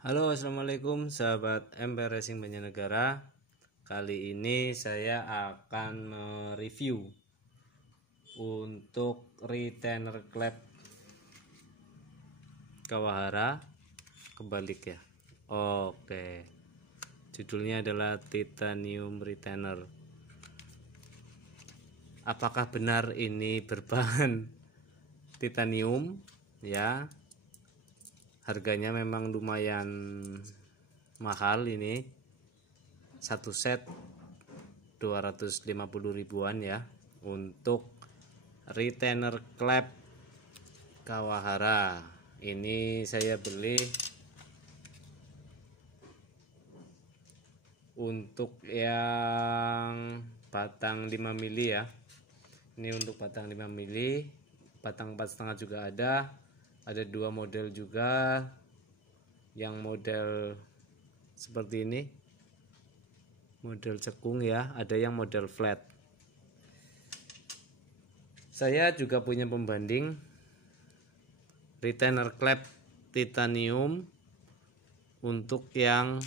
Halo, assalamualaikum sahabat MP Racing Banjarnegara. Kali ini saya akan mereview untuk retainer klep Kawahara kebalik ya. Oke, judulnya adalah titanium retainer. Apakah benar ini berbahan titanium ya? Harganya memang lumayan mahal, ini satu set 250 ribuan ya untuk retainer klep Kawahara. Ini saya beli untuk yang batang 5 mili ya. Ini untuk batang 5 mili, batang 4,5 juga ada. Ada dua model juga, yang model seperti ini, model cekung ya, ada yang model flat. Saya juga punya pembanding retainer klep titanium untuk yang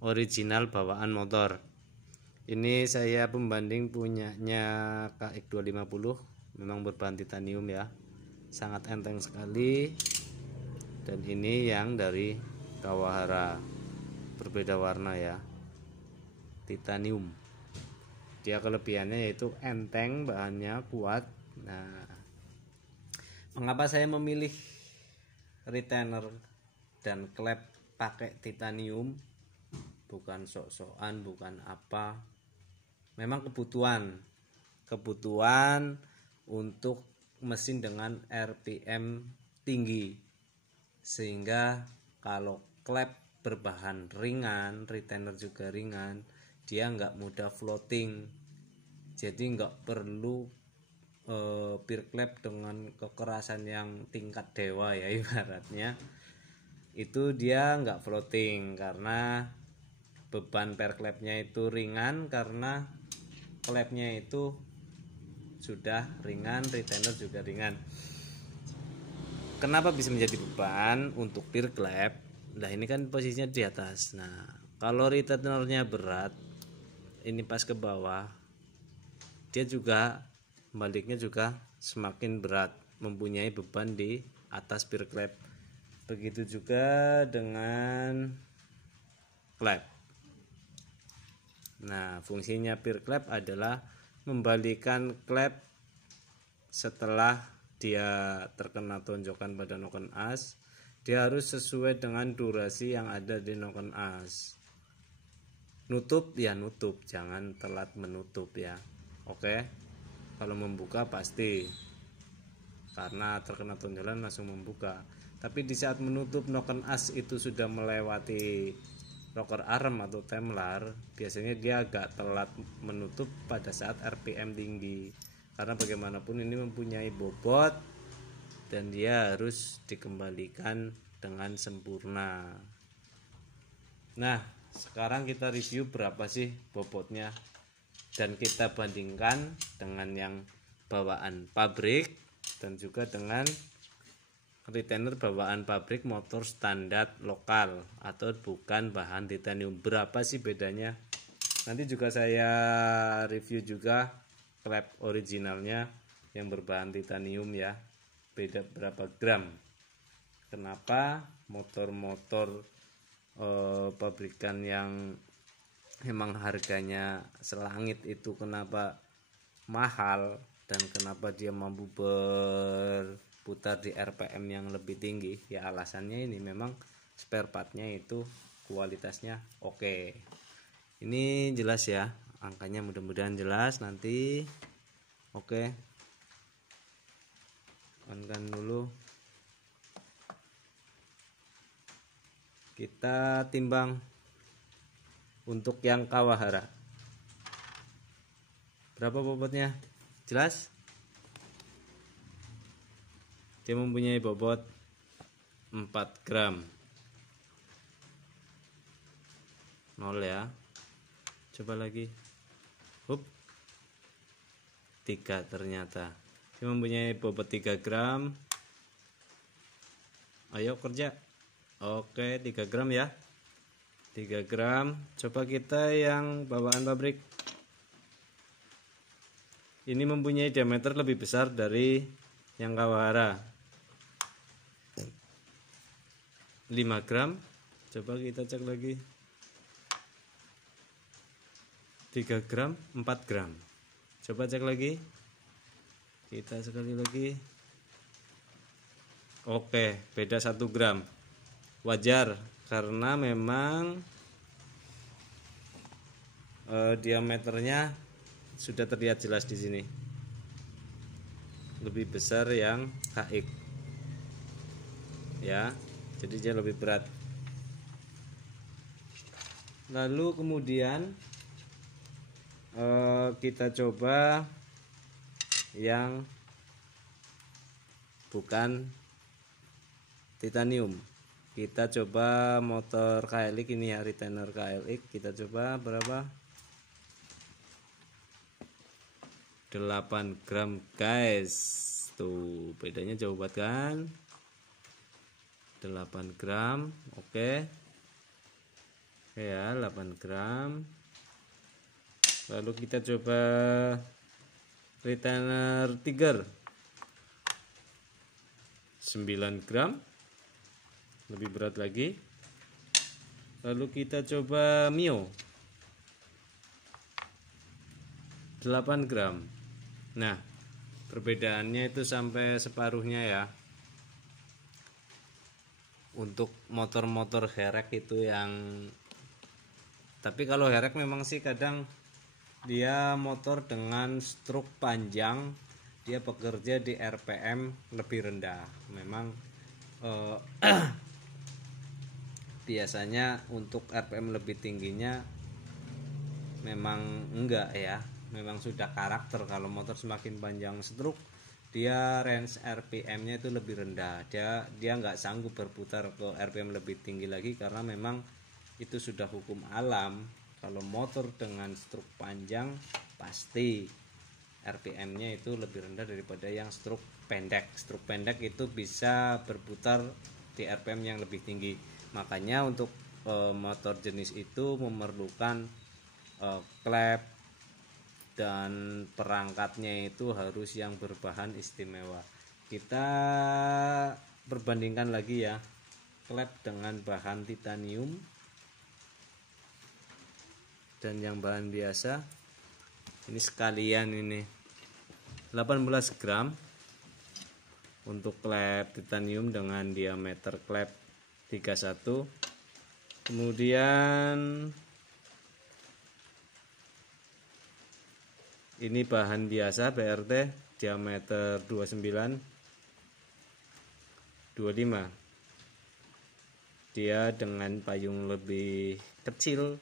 original bawaan motor. Ini saya pembanding punyanya KX250, memang berbahan titanium ya, sangat enteng sekali. Dan ini yang dari Kawahara, berbeda warna ya, titanium. Dia kelebihannya yaitu enteng, bahannya kuat. Nah, mengapa saya memilih retainer dan klep pakai titanium? Bukan sok-sokan, bukan apa, memang kebutuhan untuk mesin dengan RPM tinggi, sehingga kalau klep berbahan ringan, retainer juga ringan, dia nggak mudah floating. Jadi nggak perlu pure klep dengan kekerasan yang tingkat dewa ya, ibaratnya itu dia nggak floating karena beban per klepnya itu ringan, karena klepnya itu sudah ringan, retainer juga ringan. Kenapa bisa menjadi beban untuk pure klep? Nah, ini kan posisinya di atas. Nah, kalau retainernya berat, ini pas ke bawah, dia juga baliknya juga semakin berat, mempunyai beban di atas pure klep. Begitu juga dengan klep. Nah, fungsinya pure klep adalah membalikan klep setelah dia terkena tonjokan pada noken as. Dia harus sesuai dengan durasi yang ada di noken as. Nutup ya nutup, jangan telat menutup ya. Oke, kalau membuka pasti, karena terkena tonjolan langsung membuka. Tapi di saat menutup noken as itu sudah melewati rocker arm atau temlar, biasanya dia agak telat menutup pada saat RPM tinggi, karena bagaimanapun ini mempunyai bobot dan dia harus dikembalikan dengan sempurna. Nah, sekarang kita review berapa sih bobotnya dan kita bandingkan dengan yang bawaan pabrik dan juga dengan retainer bawaan pabrik motor standar lokal atau bukan bahan titanium. Berapa sih bedanya? Nanti juga saya review juga klep originalnya yang berbahan titanium ya, beda berapa gram. Kenapa motor-motor pabrikan yang memang harganya selangit itu kenapa mahal, dan kenapa dia mampu berputar di RPM yang lebih tinggi? Ya alasannya ini memang spare partnya itu kualitasnya oke. Ini jelas ya angkanya, mudah-mudahan jelas nanti. Oke, on kan dulu, kita timbang untuk yang Kawahara. Berapa bobotnya? Jelas? Dia mempunyai bobot 4 gram. 0 ya. Coba lagi. 3 ternyata. Dia mempunyai bobot 3 gram. Ayo kerja. Oke, 3 gram ya. 3 gram. Coba kita yang bawaan pabrik. Ini mempunyai diameter lebih besar dari yang Kawahara. 5 gram. Coba kita cek lagi. 3 gram, 4 gram. Coba cek lagi. Kita sekali lagi. Oke, beda 1 gram. Wajar karena memang diameternya sudah terlihat jelas di sini. Lebih besar yang HX. Ya, jadi dia lebih berat. Lalu kemudian kita coba yang bukan titanium. Kita coba motor KLX ini ya, retainer KLX. Kita coba berapa? 8 gram guys. Tuh bedanya jauh banget kan. 8 gram. Oke ya, 8 gram. Lalu kita coba retainer Tiger 9 gram, lebih berat lagi. Lalu kita coba Mio 8 gram. Nah, perbedaannya itu sampai separuhnya ya. Untuk motor-motor herek itu yang, tapi kalau herek memang sih kadang dia motor dengan stroke panjang, dia bekerja di RPM lebih rendah. Memang biasanya untuk RPM lebih tingginya memang enggak ya, memang sudah karakter. Kalau motor semakin panjang stroke, dia range RPM-nya itu lebih rendah. Dia nggak sanggup berputar ke RPM lebih tinggi lagi karena memang itu sudah hukum alam. Kalau motor dengan stroke panjang pasti RPM-nya itu lebih rendah daripada yang stroke pendek. Stroke pendek itu bisa berputar di RPM yang lebih tinggi. Makanya untuk motor jenis itu memerlukan klep dan perangkatnya itu harus yang berbahan istimewa. Kita perbandingkan lagi ya, klep dengan bahan titanium dan yang bahan biasa. Ini sekalian ini 18 gram untuk klep titanium dengan diameter klep 31. Kemudian ini bahan biasa BRT diameter 29 25. Dia dengan payung lebih kecil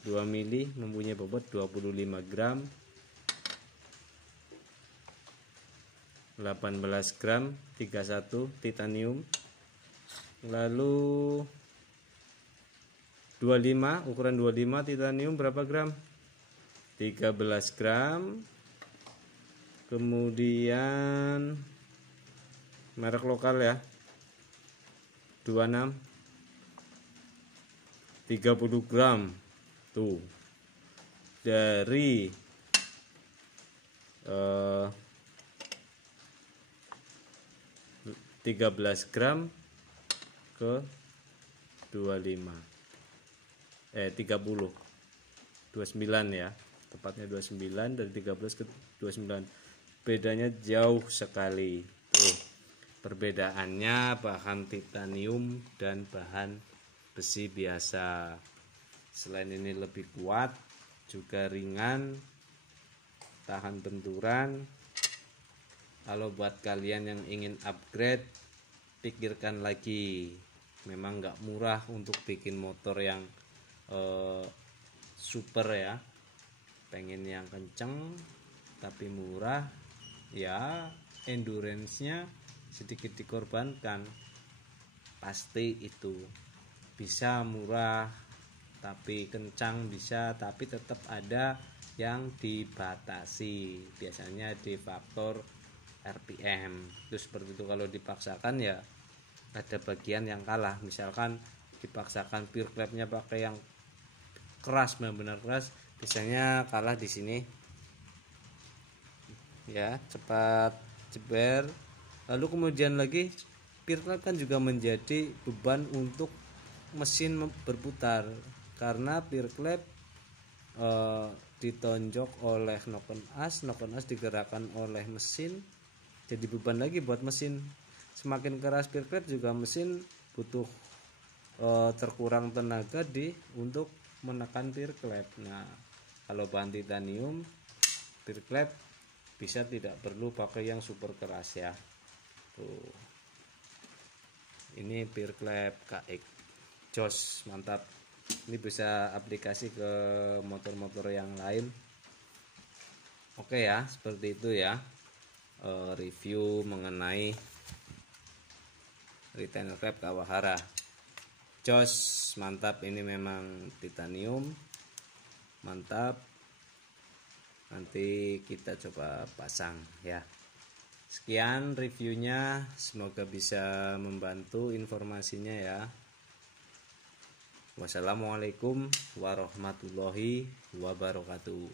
2 mili, mempunyai bobot 25 gram. 18 gram 31 titanium. Lalu 25, ukuran 25 titanium berapa gram? 13 gram. Kemudian merek lokal ya, 26 30 gram. Tuh, dari 13 gram ke 25 30 29 ya, tepatnya 29, dari 13 ke 29. Bedanya jauh sekali. Tuh, perbedaannya bahan titanium dan bahan besi biasa. Selain ini lebih kuat, juga ringan, tahan benturan. Kalau buat kalian yang ingin upgrade, pikirkan lagi. Memang nggak murah untuk bikin motor yang super ya. Pengen yang kenceng tapi murah ya, endurance-nya sedikit dikorbankan. Pasti itu bisa murah tapi kencang bisa, tapi tetap ada yang dibatasi, biasanya di faktor RPM. Itu seperti itu. Kalau dipaksakan ya ada bagian yang kalah, misalkan dipaksakan pure klepnya pakai yang keras, benar-benar keras, biasanya kalah di sini ya, cepat jeber. Lalu kemudian lagi pure klep kan juga menjadi beban untuk mesin berputar, karena pure klep ditonjok oleh knock on as digerakkan oleh mesin, jadi beban lagi buat mesin. Semakin keras pure klep juga mesin butuh terkurang tenaga untuk menekan pure klep. Nah, kalau bahan titanium pure klep bisa tidak perlu pakai yang super keras ya. Tuh. Ini pure klep KX. Jos, mantap. Ini bisa aplikasi ke motor-motor yang lain. Oke ya, seperti itu ya. Review mengenai retainer klep Kawahara. Jos, mantap. Ini memang titanium, mantap. Nanti kita coba pasang ya. Sekian reviewnya, semoga bisa membantu informasinya ya. Wassalamualaikum warahmatullahi wabarakatuh.